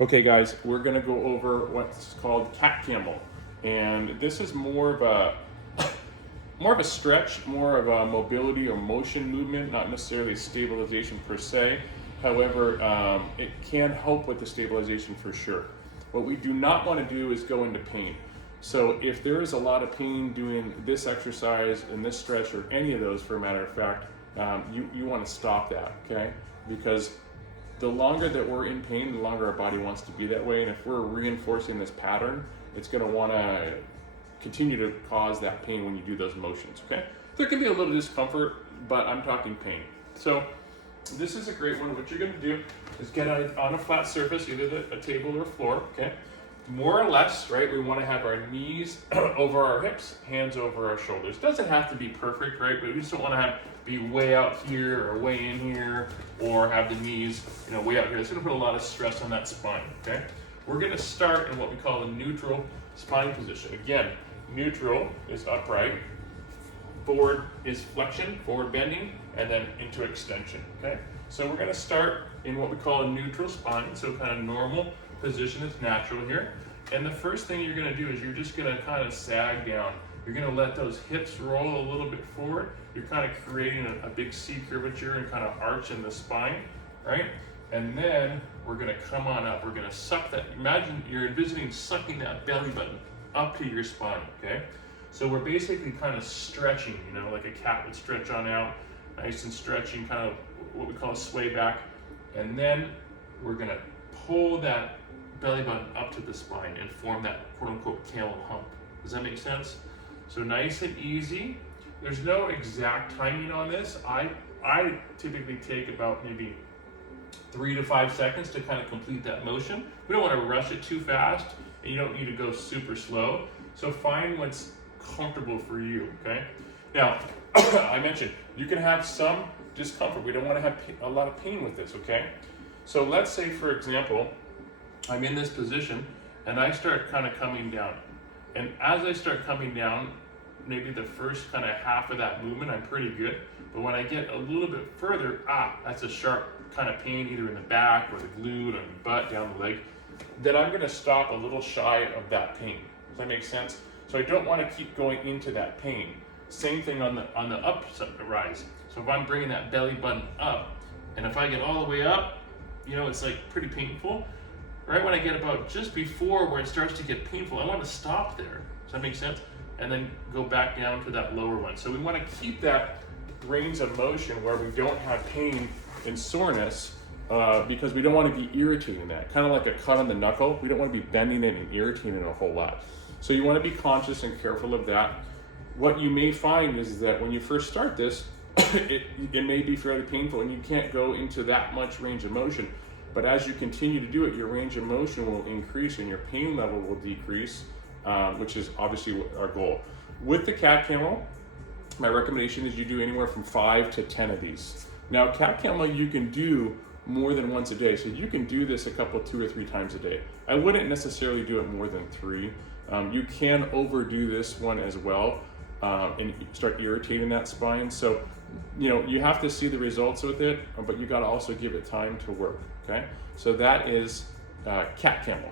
Okay guys, we're gonna go over what's called cat camel. And this is more of a stretch, more of a mobility or motion movement, not necessarily stabilization per se. However, it can help with the stabilization for sure. What we do not want to do is go into pain. So if there is a lot of pain doing this exercise and this stretch or any of those for a matter of fact, you want to stop that, okay? Because the longer that we're in pain, the longer our body wants to be that way. And if we're reinforcing this pattern, it's going to want to continue to cause that pain when you do those motions, okay? There can be a little discomfort, but I'm talking pain. So this is a great one. What you're going to do is get on a flat surface, either a table or floor, okay? More or less, right, we want to have our knees over our hips, hands over our shoulders. Doesn't have to be perfect, right, but we just don't want to be way out here or way in here, or have the knees, way out here. It's going to put a lot of stress on that spine, okay? We're going to start in what we call a neutral spine position. Again, neutral is upright, forward is flexion, forward bending, and then into extension, okay? So we're going to start in what we call a neutral spine, so kind of normal position that's natural here. And the first thing you're going to do is you're just going to kind of sag down. You're going to let those hips roll a little bit forward. You're kind of creating a big C curvature and kind of arch in the spine, right? And then we're going to come on up. We're going to suck that. Imagine you're envisioning sucking that belly button up to your spine, okay? So we're basically kind of stretching, like a cat would stretch on out, nice and stretching, kind of what we call a sway back. And then we're going to pull that belly button up to the spine and form that quote-unquote camel hump. Does that make sense? So nice and easy. There's no exact timing on this. I typically take about maybe 3 to 5 seconds to kind of complete that motion. We don't want to rush it too fast, and you don't need to go super slow. So find what's comfortable for you, okay? Now, I mentioned you can have some discomfort. We don't want to have a lot of pain with this, okay? So let's say, for example, I'm in this position and I start kind of coming down. And as I start coming down, maybe the first kind of half of that movement, I'm pretty good. But when I get a little bit further, that's a sharp kind of pain either in the back or the glute or the butt, down the leg, then I'm going to stop a little shy of that pain. Does that make sense? So I don't want to keep going into that pain. Same thing on the uprise. So if I'm bringing that belly button up, and if I get all the way up, it's like pretty painful. Right when I get about just before where it starts to get painful, I want to stop there. Does that make sense? And then go back down to that lower one. So we want to keep that range of motion where we don't have pain and soreness because we don't want to be irritating that. Kind of like a cut on the knuckle. We don't want to be bending it and irritating it a whole lot. So you want to be conscious and careful of that. What you may find is that when you first start this, it may be fairly painful and you can't go into that much range of motion. But as you continue to do it, your range of motion will increase and your pain level will decrease, which is obviously our goal. With the cat camel, my recommendation is you do anywhere from 5 to 10 of these. Now, cat camel you can do more than once a day, so you can do this 2 or 3 times a day. I wouldn't necessarily do it more than 3. You can overdo this one as well and start irritating that spine. So, you have to see the results with it, but you got to also give it time to work, okay? So that is cat camel.